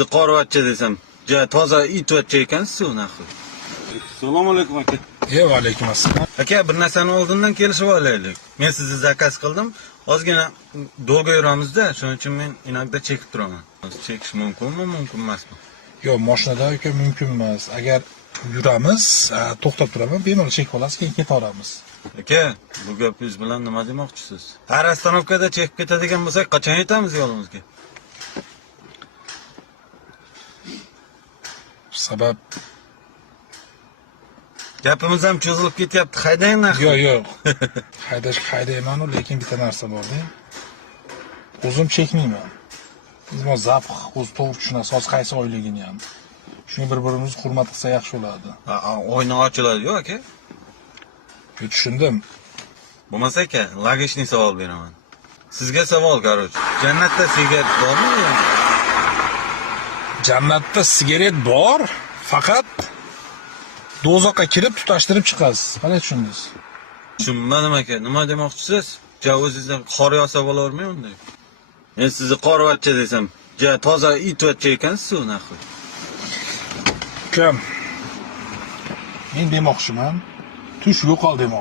sizni qorvachcha desam, ja toza itvachcha ekansiz u naqi. Assalomu alaykum aka. Va alaykum assalom. Aka, bir narsani oldindan kelishib olaylik. Men sizni zakaz qildim. Ozgina dolga yuramizda, shuning uchun men inaqda chekib turaman. Chekish mumkinmi, mumkin emasmi? Yo'q, mashinada aka mumkin emas. Agar yuramiz, to'xtab turaman, bemalol chekib olasiz, keyin ketaveramiz. Aka, bu gapingiz bilan nima demoqchisiz? Har ostanovkada chekib ketadigan bo'lsak, qachon yetamiz yo'limizga? Sabab Gapimiz ham cho'zilib ketyapti. Haydang naqi. yo'q. Haydayman, lekin bitta narsa bor-da. O'zim chekmayman. Biz mo zapx, o'z to'g'ri tushunasiz, hozir qaysi oyligini ham. Shuni bir-birimizni hurmat qilsa yaxshi bo'ladi. Oyna ochiladi-ku aka. Tushundim. Bo'lmasa aka, logishni savol beraman. Sizga savol, короче. Jannatda sigaret bormi? Jannatda sigaret bor, faqat do'zaxga kirib tutashtirib chiqasiz. Qanday tushundingiz? Tushunmadim aka. Nima demoqchisiz? O'zingizdan qor yosab olavermay unday. Men sizni qorvachcha desam, ja toza itvachcha ekansiz u naqi. Kim? Men demoqchiman, tush yo'qol demoqchi.